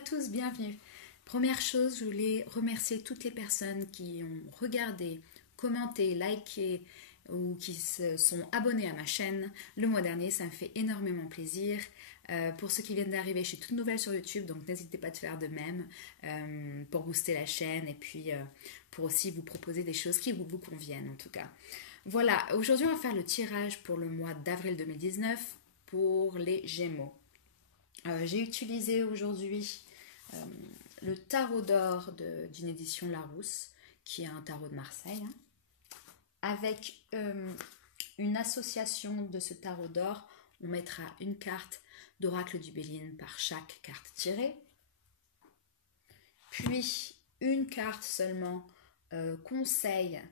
à tous, bienvenue. Première chose, je voulais remercier toutes les personnes qui ont regardé, commenté, liké ou qui se sont abonnés à ma chaîne le mois dernier. Ça me fait énormément plaisir. Pour ceux qui viennent d'arriver, je suis toute nouvelle sur YouTube, donc n'hésitez pas de faire de même pour booster la chaîne et puis pour aussi vous proposer des choses qui vous conviennent en tout cas. Voilà, aujourd'hui on va faire le tirage pour le mois d'avril 2019 pour les Gémeaux. J'ai utilisé aujourd'hui euh, le tarot d'or d'une édition Larousse, qui est un tarot de Marseille, hein, avec une association de ce tarot d'or. On mettra une carte d'oracle du Béline par chaque carte tirée, puis une carte seulement conseil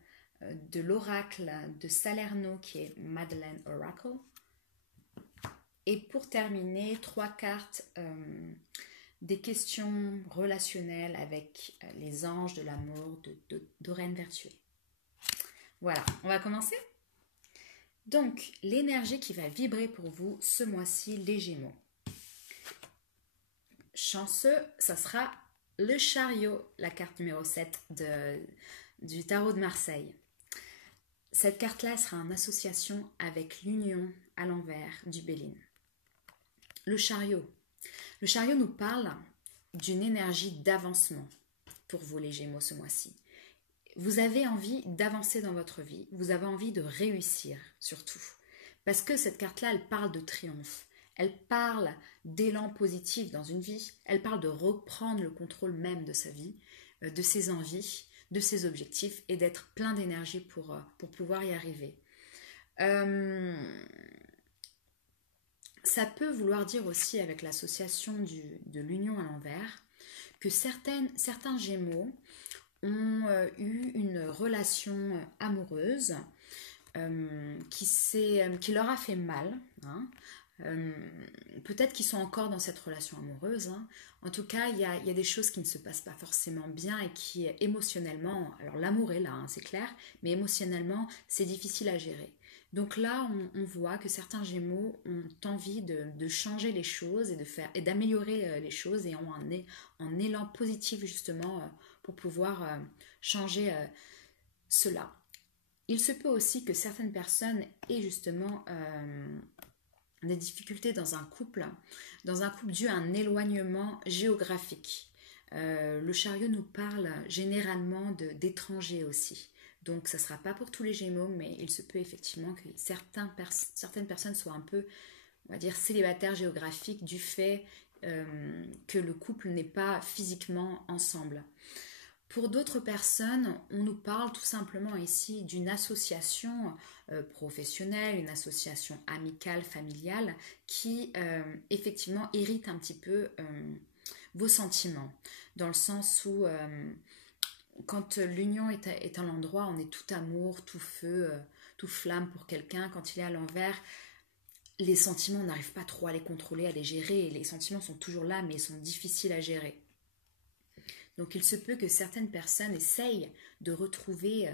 de l'oracle de Salerno qui est Madeleine Oracle. Et pour terminer, 3 cartes des questions relationnelles avec les anges de l'amour d'Aurène Vertué. Voilà, on va commencer. Donc, l'énergie qui va vibrer pour vous ce mois-ci, les Gémeaux. Chanceux, ça sera le chariot, la carte numéro 7 du tarot de Marseille. Cette carte-là sera en association avec l'union à l'envers du Béline. Le chariot nous parle d'une énergie d'avancement pour vous les Gémeaux ce mois-ci. Vous avez envie d'avancer dans votre vie, vous avez envie de réussir surtout. Parce que cette carte-là, elle parle de triomphe, elle parle d'élan positif dans une vie, elle parle de reprendre le contrôle même de sa vie, de ses envies, de ses objectifs et d'être plein d'énergie pour pouvoir y arriver. Ça peut vouloir dire aussi, avec l'association de l'union à l'envers, que certains Gémeaux ont eu une relation amoureuse qui leur a fait mal. Hein. Peut-être qu'ils sont encore dans cette relation amoureuse. Hein. En tout cas, il y a des choses qui ne se passent pas forcément bien et qui émotionnellement, alors l'amour est là, hein, c'est clair, mais émotionnellement, c'est difficile à gérer. Donc là, on voit que certains Gémeaux ont envie de changer les choses et d'améliorer les choses et ont un élan positif justement pour pouvoir changer cela. Il se peut aussi que certaines personnes aient justement des difficultés dans un couple dû à un éloignement géographique. Le chariot nous parle généralement d'étrangers aussi. Donc, ça ne sera pas pour tous les Gémeaux, mais il se peut effectivement que certaines personnes soient un peu, on va dire, célibataires géographiques du fait que le couple n'est pas physiquement ensemble. Pour d'autres personnes, on nous parle tout simplement ici d'une association professionnelle, une association amicale, familiale, qui effectivement irrite un petit peu vos sentiments, dans le sens où quand l'union est à l'endroit, on est tout amour, tout feu, tout flamme pour quelqu'un. Quand il est à l'envers, les sentiments, on n'arrive pas trop à les contrôler, à les gérer. Les sentiments sont toujours là, mais ils sont difficiles à gérer. Donc il se peut que certaines personnes essayent de retrouver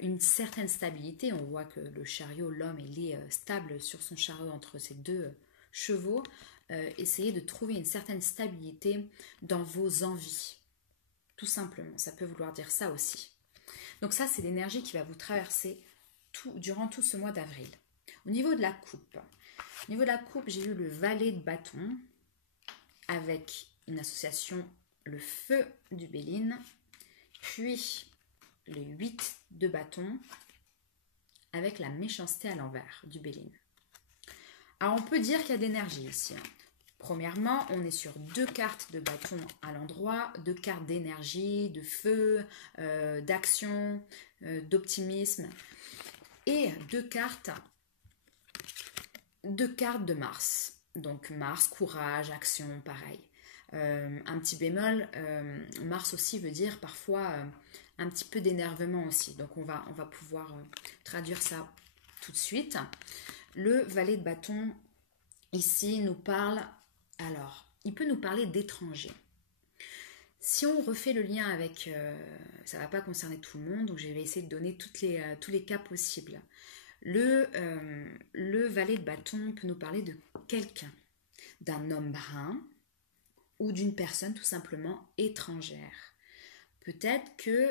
une certaine stabilité. On voit que le chariot, l'homme, il est stable sur son chariot entre ses deux chevaux. Essayez de trouver une certaine stabilité dans vos envies. Tout simplement, ça peut vouloir dire ça aussi. Donc ça, c'est l'énergie qui va vous traverser durant tout ce mois d'avril. Au niveau de la coupe, j'ai eu le valet de bâton avec une association, le feu du Béline, puis le 8 de bâton avec la méchanceté à l'envers du Béline. Alors on peut dire qu'il y a d'énergie ici. Hein. Premièrement, on est sur 2 cartes de bâton à l'endroit, 2 cartes d'énergie, de feu, d'action, d'optimisme, et 2 cartes de Mars. Donc Mars, courage, action, pareil. Un petit bémol, Mars aussi veut dire parfois un petit peu d'énervement aussi. Donc on va pouvoir traduire ça tout de suite. Le valet de bâton ici nous parle, alors il peut nous parler d'étrangers. Si on refait le lien avec, ça ne va pas concerner tout le monde, donc je vais essayer de donner tous les cas possibles. Le valet de bâton peut nous parler de quelqu'un, d'un homme brun, ou d'une personne tout simplement étrangère. Peut-être que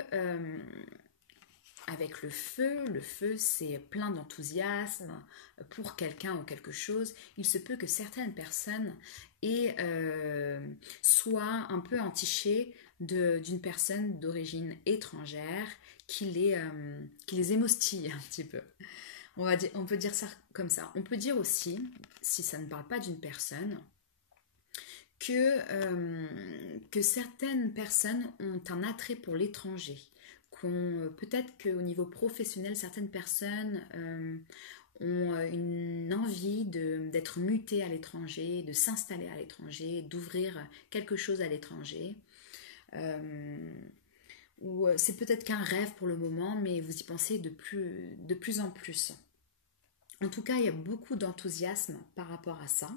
avec le feu c'est plein d'enthousiasme pour quelqu'un ou quelque chose. Il se peut que certaines personnes soient un peu entichées d'une personne d'origine étrangère qui les émoustille un petit peu. On peut dire ça comme ça. On peut dire aussi, si ça ne parle pas d'une personne, que certaines personnes ont un attrait pour l'étranger. Peut-être qu'au niveau professionnel, certaines personnes ont une envie d'être mutées à l'étranger, de s'installer à l'étranger, d'ouvrir quelque chose à l'étranger. Ou c'est peut-être qu'un rêve pour le moment, mais vous y pensez de plus en plus. En tout cas, il y a beaucoup d'enthousiasme par rapport à ça.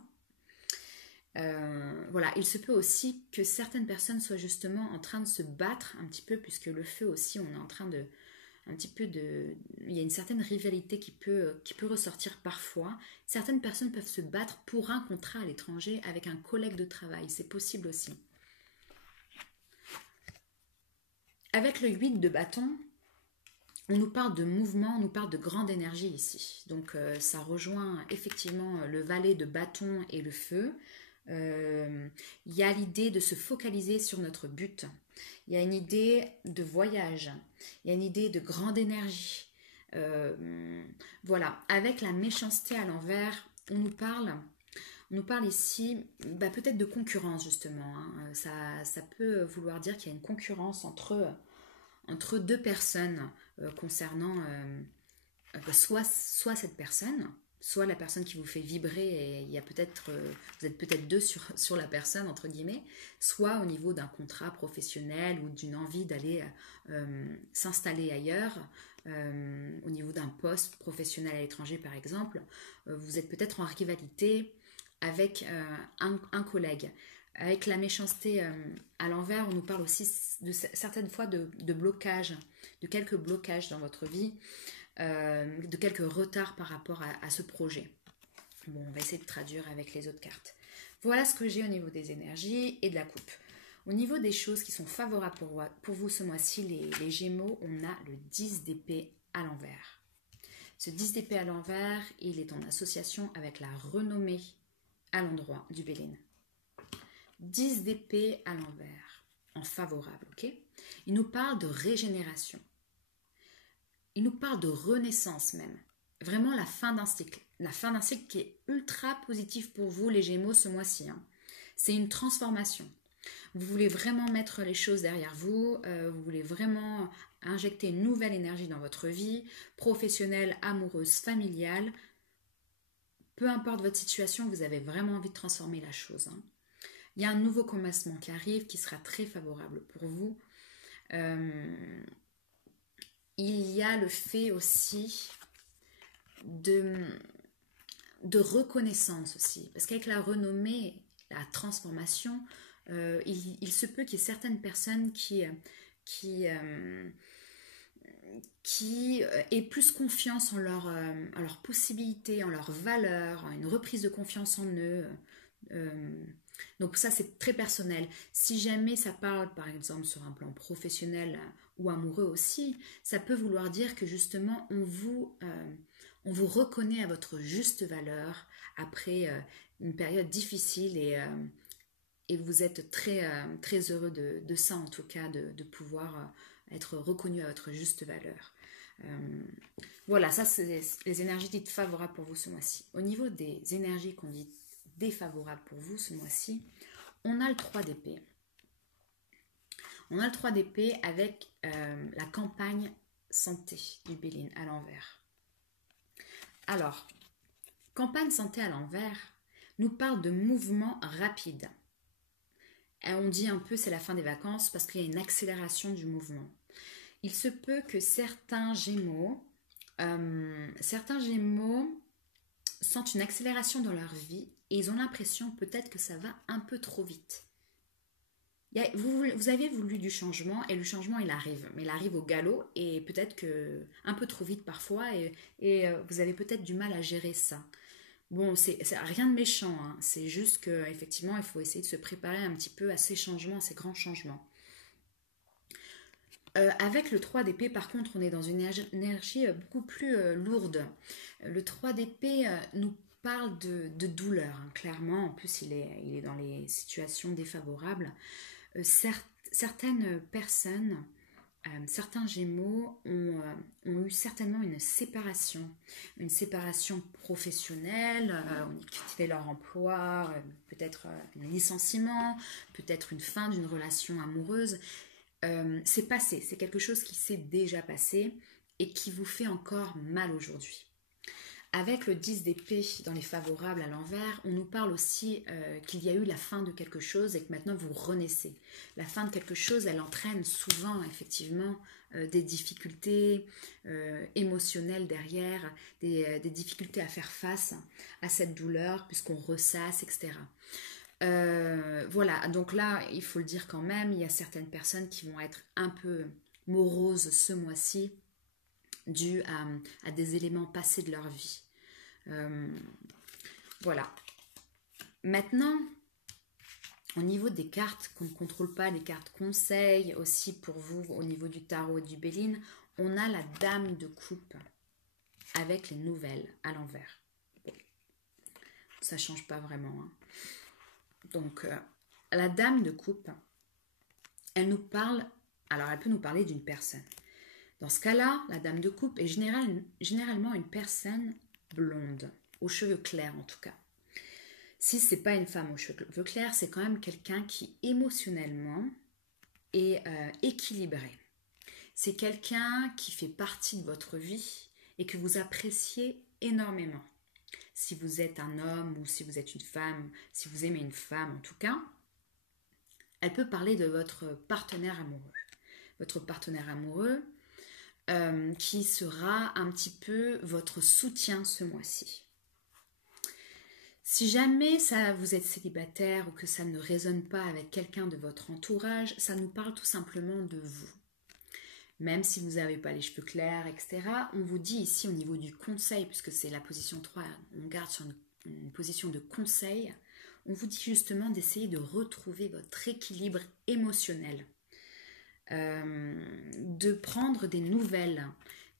Voilà, il se peut aussi que certaines personnes soient justement en train de se battre un petit peu, puisque le feu aussi, on est en train de, un petit peu de, il y a une certaine rivalité qui peut ressortir parfois. Certaines personnes peuvent se battre pour un contrat à l'étranger avec un collègue de travail, c'est possible aussi. Avec le 8 de bâton, on nous parle de mouvement, on nous parle de grande énergie ici. Donc ça rejoint effectivement le valet de bâton et le feu. Il y a l'idée de se focaliser sur notre but. Il y a une idée de voyage. Il y a une idée de grande énergie. Voilà, avec la méchanceté à l'envers, on nous parle ici peut-être de concurrence justement. Hein. Ça peut vouloir dire qu'il y a une concurrence entre deux personnes concernant soit cette personne, soit la personne qui vous fait vibrer et il y a peut-être vous êtes peut-être deux sur la personne entre guillemets, soit au niveau d'un contrat professionnel ou d'une envie d'aller s'installer ailleurs, au niveau d'un poste professionnel à l'étranger par exemple, vous êtes peut-être en rivalité avec un collègue. Avec la méchanceté à l'envers, on nous parle aussi certaines fois de blocage, de quelques blocages dans votre vie, de quelques retards par rapport à ce projet. Bon, on va essayer de traduire avec les autres cartes. Voilà ce que j'ai au niveau des énergies et de la coupe. Au niveau des choses qui sont favorables pour vous ce mois-ci, les Gémeaux, on a le 10 d'épée à l'envers. Ce 10 d'épée à l'envers, il est en association avec la renommée à l'endroit du Béline. 10 d'épée à l'envers, en favorable, ok? Il nous parle de régénération. Il nous parle de renaissance même. Vraiment la fin d'un cycle. La fin d'un cycle qui est ultra positif pour vous, les Gémeaux, ce mois-ci. Hein. C'est une transformation. Vous voulez vraiment mettre les choses derrière vous. Vous voulez vraiment injecter une nouvelle énergie dans votre vie, professionnelle, amoureuse, familiale. Peu importe votre situation, vous avez vraiment envie de transformer la chose. Hein. Il y a un nouveau commencement qui arrive, qui sera très favorable pour vous. Il y a le fait aussi de reconnaissance aussi. Parce qu'avec la renommée, la transformation, il se peut qu'il y ait certaines personnes qui aient plus confiance en leurs possibilités, en leurs valeurs, une reprise de confiance en eux. Donc ça c'est très personnel. Si jamais ça parle par exemple sur un plan professionnel ou amoureux aussi, ça peut vouloir dire que justement on vous reconnaît à votre juste valeur après une période difficile et vous êtes très heureux de ça en tout cas, de pouvoir être reconnu à votre juste valeur. Voilà, ça c'est les énergies dites favorables pour vous ce mois-ci. Au niveau des énergies qu'on dit défavorables pour vous ce mois-ci, on a le 3 d'épée. On a le 3 d'épée avec la campagne santé du Béline à l'envers. Alors, campagne santé à l'envers nous parle de mouvement rapide. Et on dit un peu c'est la fin des vacances parce qu'il y a une accélération du mouvement. Il se peut que certains Gémeaux sentent une accélération dans leur vie et ils ont l'impression peut-être que ça va un peu trop vite. Vous avez voulu du changement et le changement il arrive, mais il arrive au galop et peut-être que un peu trop vite parfois et vous avez peut-être du mal à gérer ça. Bon, c'est rien de méchant, hein. C'est juste que effectivement, il faut essayer de se préparer un petit peu à ces changements, à ces grands changements. Avec le 3 d'épée, par contre, on est dans une énergie beaucoup plus lourde. Le 3 d'épée nous parle de douleur, hein, clairement. En plus, il est dans les situations défavorables. Certaines personnes, certains Gémeaux ont eu certainement une séparation professionnelle, on a quitté leur emploi, peut-être un licenciement, peut-être une fin d'une relation amoureuse. C'est passé, c'est quelque chose qui s'est déjà passé et qui vous fait encore mal aujourd'hui. Avec le 10 d'épée dans les favorables à l'envers, on nous parle aussi qu'il y a eu la fin de quelque chose et que maintenant vous renaissez. La fin de quelque chose, elle entraîne souvent effectivement des difficultés émotionnelles derrière, des difficultés à faire face à cette douleur puisqu'on ressasse, etc. Voilà, donc là, il faut le dire quand même, il y a certaines personnes qui vont être un peu moroses ce mois-ci dû à des éléments passés de leur vie. Voilà. Maintenant, au niveau des cartes qu'on ne contrôle pas, les cartes conseils aussi pour vous au niveau du tarot et du Béline, on a la dame de coupe avec les nouvelles à l'envers. Bon, ça ne change pas vraiment. Hein. Donc, la dame de coupe, elle nous parle, alors elle peut nous parler d'une personne. Dans ce cas-là, la dame de coupe est généralement une personne blonde, aux cheveux clairs en tout cas. Si c'est pas une femme aux cheveux clairs, c'est quand même quelqu'un qui émotionnellement est équilibré. C'est quelqu'un qui fait partie de votre vie et que vous appréciez énormément. Si vous êtes un homme ou si vous êtes une femme, si vous aimez une femme en tout cas, elle peut parler de votre partenaire amoureux. Votre partenaire amoureux qui sera un petit peu votre soutien ce mois-ci. Si jamais vous êtes célibataire ou que ça ne résonne pas avec quelqu'un de votre entourage, ça nous parle tout simplement de vous. Même si vous n'avez pas les cheveux clairs, etc., on vous dit ici au niveau du conseil, puisque c'est la position 3, on garde sur une position de conseil, on vous dit justement d'essayer de retrouver votre équilibre émotionnel. De prendre des nouvelles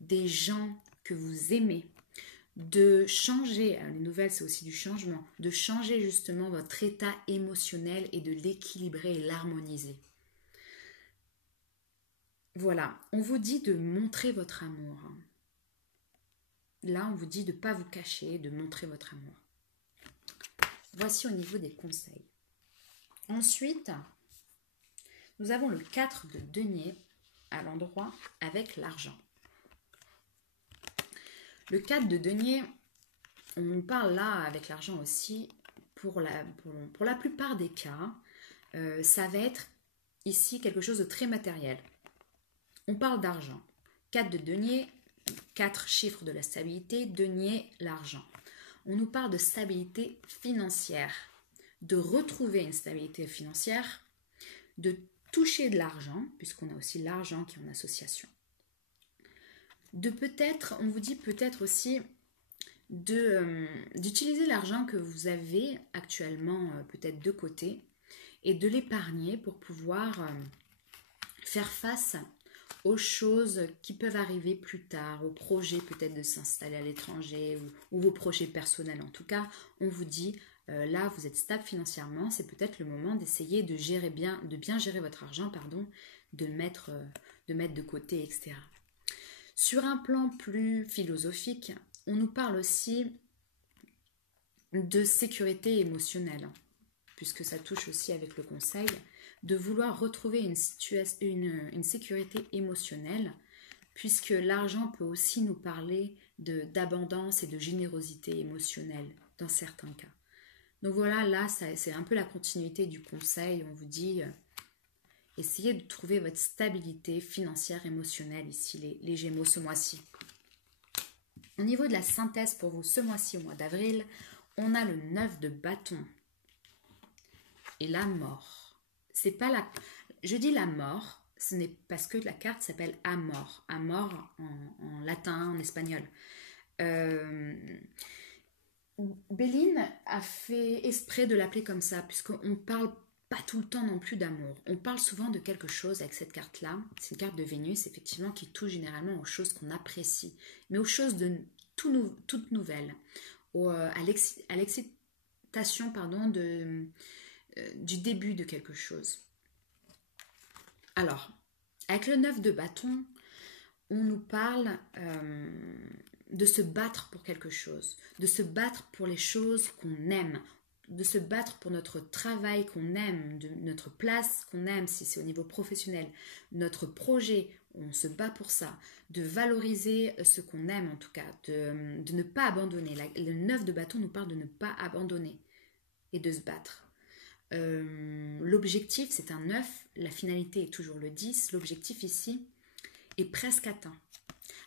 des gens que vous aimez, de changer, les nouvelles c'est aussi du changement, de changer justement votre état émotionnel et de l'équilibrer et l'harmoniser. Voilà, on vous dit de montrer votre amour. Là, on vous dit de ne pas vous cacher, de montrer votre amour. Voici au niveau des conseils. Ensuite, nous avons le 4 de denier à l'endroit avec l'argent. Le 4 de denier, on nous parle là avec l'argent aussi, pour la plupart des cas, ça va être ici quelque chose de très matériel. On parle d'argent. 4 de denier, 4 chiffres de la stabilité, denier, l'argent. On nous parle de stabilité financière, de retrouver une stabilité financière, de toucher de l'argent, puisqu'on a aussi l'argent qui est en association. De peut-être, on vous dit peut-être aussi d'utiliser l'argent que vous avez actuellement peut-être de côté et de l'épargner pour pouvoir faire face aux choses qui peuvent arriver plus tard, aux projets peut-être de s'installer à l'étranger ou vos projets personnels. En tout cas, on vous dit, là vous êtes stable financièrement, c'est peut-être le moment d'essayer de bien gérer votre argent, de mettre de côté, etc. Sur un plan plus philosophique, on nous parle aussi de sécurité émotionnelle, puisque ça touche aussi avec le conseil, de vouloir retrouver une sécurité émotionnelle, puisque l'argent peut aussi nous parler d'abondance et de générosité émotionnelle dans certains cas. Donc voilà, là, c'est un peu la continuité du conseil. On vous dit, essayez de trouver votre stabilité financière, émotionnelle ici, les Gémeaux, ce mois-ci. Au niveau de la synthèse pour vous, ce mois-ci, au mois d'avril, on a le 9 de bâton et la mort. C'est pas la... Je dis la mort, ce n'est parce que la carte s'appelle Amor. Amor en latin, en espagnol. Béline a fait exprès de l'appeler comme ça, puisqu'on ne parle pas tout le temps non plus d'amour. On parle souvent de quelque chose avec cette carte-là. C'est une carte de Vénus, effectivement, qui touche généralement aux choses qu'on apprécie, mais aux choses de toutes nouvelles, à l'excitation, pardon, du début de quelque chose. Alors, avec le 9 de bâton, on nous parle de se battre pour quelque chose, de se battre pour les choses qu'on aime, de se battre pour notre travail qu'on aime, de notre place qu'on aime, si c'est au niveau professionnel, notre projet, on se bat pour ça, de valoriser ce qu'on aime en tout cas, de ne pas abandonner. Le 9 de bâton nous parle de ne pas abandonner et de se battre. L'objectif, c'est un 9, la finalité est toujours le 10, l'objectif ici est presque atteint.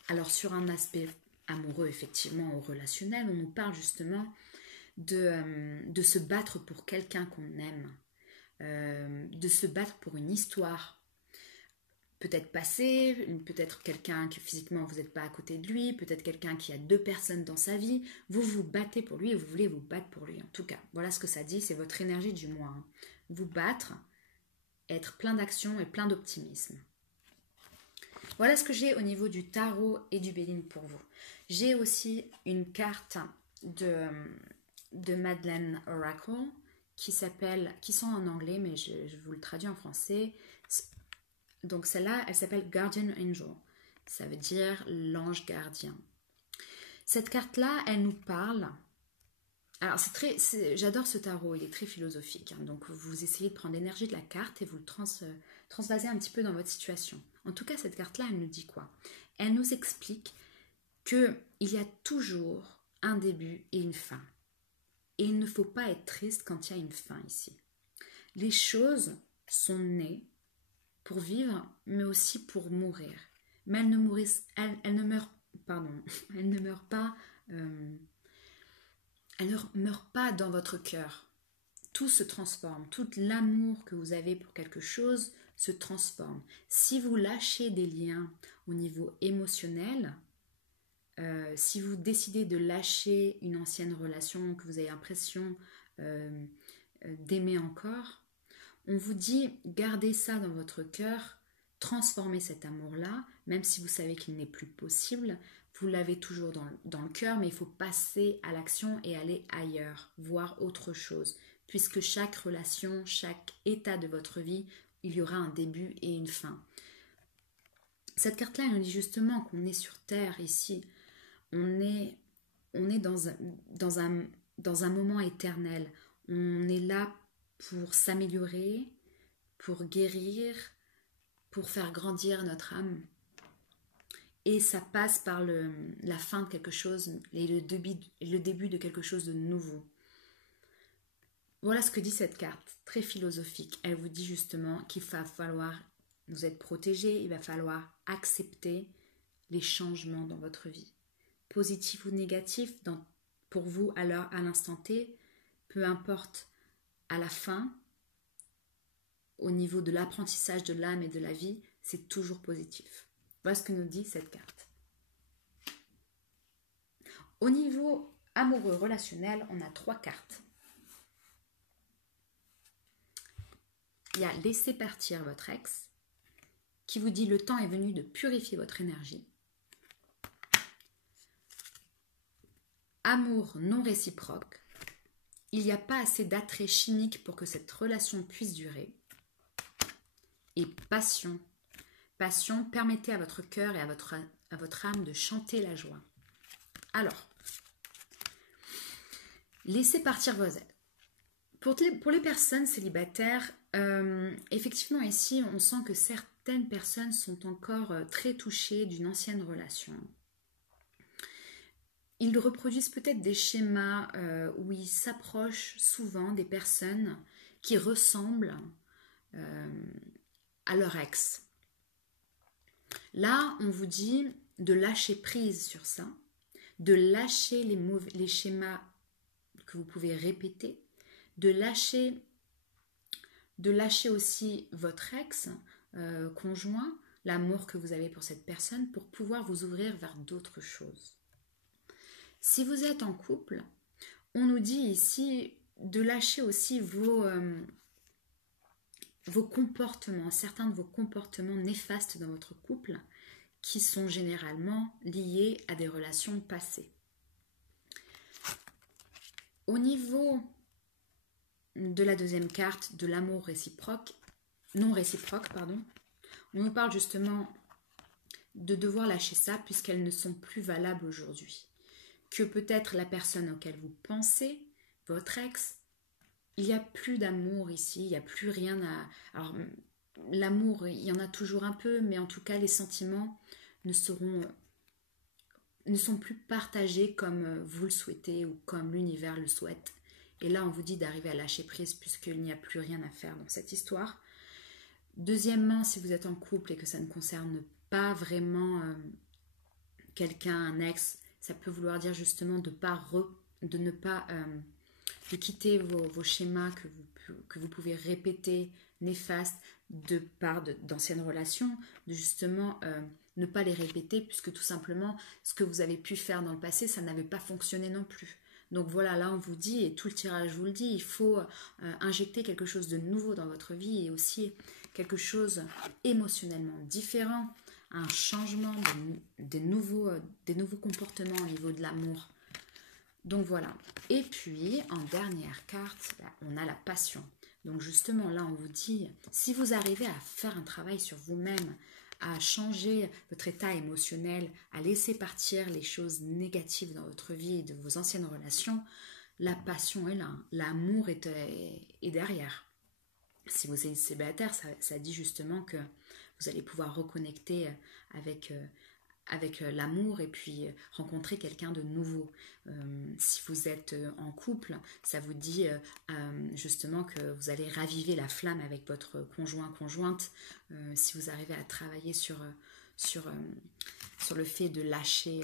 Alors sur un aspect amoureux, effectivement, ou relationnel, on nous parle justement de se battre pour quelqu'un qu'on aime, de se battre pour une histoire, peut-être passée, peut-être quelqu'un que physiquement vous n'êtes pas à côté de lui, peut-être quelqu'un qui a 2 personnes dans sa vie, vous vous battez pour lui et vous voulez vous battre pour lui. En tout cas, voilà ce que ça dit, c'est votre énergie du mois. Hein. Vous battre, être plein d'action et plein d'optimisme. Voilà ce que j'ai au niveau du tarot et du Béline pour vous. J'ai aussi une carte de Madeleine Oracle qui sont en anglais, mais je vous le traduis en français. Donc celle-là, elle s'appelle Guardian Angel. Ça veut dire l'ange gardien. Cette carte-là, elle nous parle. Alors j'adore ce tarot, il est très philosophique. Hein, donc vous essayez de prendre l'énergie de la carte et vous le transvasez un petit peu dans votre situation. En tout cas, cette carte-là, elle nous dit quoi? Elle nous explique qu'il y a toujours un début et une fin. Et il ne faut pas être triste quand il y a une fin ici. Les choses sont nées pour vivre, mais aussi pour mourir. Mais elles ne meurent pas. Elles ne meurent pas dans votre cœur. Tout se transforme. Tout l'amour que vous avez pour quelque chose se transforme. Si vous lâchez des liens au niveau émotionnel, si vous décidez de lâcher une ancienne relation que vous avez l'impression d'aimer encore, on vous dit gardez ça dans votre cœur, transformez cet amour-là, même si vous savez qu'il n'est plus possible, vous l'avez toujours dans le cœur, mais il faut passer à l'action et aller ailleurs, voir autre chose, puisque chaque relation, chaque état de votre vie, il y aura un début et une fin. Cette carte-là, elle nous dit justement qu'on est sur Terre ici, on est dans un moment éternel, on est là pour s'améliorer, pour guérir, pour faire grandir notre âme. Et ça passe par la fin de quelque chose et le début de quelque chose de nouveau. Voilà ce que dit cette carte, très philosophique. Elle vous dit justement qu'il va falloir, vous êtes protégé, il va falloir accepter les changements dans votre vie. Positifs ou négatifs, pour vous à l'instant T, peu importe à la fin, au niveau de l'apprentissage de l'âme et de la vie, c'est toujours positif. Voilà ce que nous dit cette carte. Au niveau amoureux relationnel, on a 3 cartes. Il y a laisser partir votre ex, qui vous dit le temps est venu de purifier votre énergie. Amour non réciproque. Il n'y a pas assez d'attrait chimique pour que cette relation puisse durer. Et passion. Passion, permettez à votre cœur et à votre âme de chanter la joie. Alors, laissez partir vos ailes. Pour les personnes célibataires, effectivement ici, on sent que certaines personnes sont encore très touchées d'une ancienne relation. Ils reproduisent peut-être des schémas où ils s'approchent souvent des personnes qui ressemblent à leur ex. Là, on vous dit de lâcher prise sur ça, de lâcher les schémas que vous pouvez répéter, de lâcher aussi votre ex, conjoint, l'amour que vous avez pour cette personne pour pouvoir vous ouvrir vers d'autres choses. Si vous êtes en couple, On nous dit ici de lâcher aussi vos comportements, certains de vos comportements néfastes dans votre couple qui sont généralement liés à des relations passées. Au niveau de la deuxième carte, de l'amour réciproque, non réciproque, pardon, on nous parle justement de devoir lâcher ça puisqu'elles ne sont plus valables aujourd'hui. Que peut-être la personne auquel vous pensez, votre ex, il n'y a plus d'amour ici, il n'y a plus rien à... Alors, l'amour, il y en a toujours un peu, mais en tout cas, les sentiments ne sont plus partagés comme vous le souhaitez ou comme l'univers le souhaite. Et là, on vous dit d'arriver à lâcher prise puisqu'il n'y a plus rien à faire dans cette histoire. Deuxièmement, si vous êtes en couple et que ça ne concerne pas vraiment quelqu'un, un ex, ça peut vouloir dire justement de ne pas de quitter vos schémas que vous pouvez répéter néfastes d'anciennes relations, de justement ne pas les répéter puisque tout simplement ce que vous avez pu faire dans le passé, ça n'avait pas fonctionné non plus. Donc voilà, là on vous dit, et tout le tirage vous le dit, il faut injecter quelque chose de nouveau dans votre vie et aussi quelque chose émotionnellement différent, un changement, des nouveaux comportements au niveau de l'amour. Donc voilà. Et puis, en dernière carte, on a la passion. Donc justement, là, on vous dit, si vous arrivez à faire un travail sur vous-même, à changer votre état émotionnel, à laisser partir les choses négatives dans votre vie et de vos anciennes relations, la passion est là, l'amour est derrière. Si vous êtes célibataire, ça dit justement que vous allez pouvoir reconnecter avec l'amour et puis rencontrer quelqu'un de nouveau. Si vous êtes en couple, ça vous dit justement que vous allez raviver la flamme avec votre conjointe. Si vous arrivez à travailler sur le fait de lâcher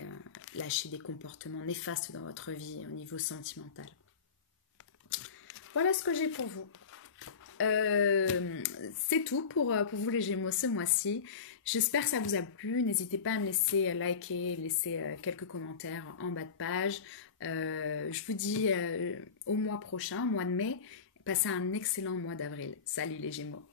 des comportements néfastes dans votre vie au niveau sentimental. Voilà ce que j'ai pour vous. C'est tout pour vous les Gémeaux ce mois-ci. J'espère que ça vous a plu. N'hésitez pas à me laisser liker, laisser quelques commentaires en bas de page. Je vous dis au mois prochain, mois de mai. Passez un excellent mois d'avril. Salut les Gémeaux.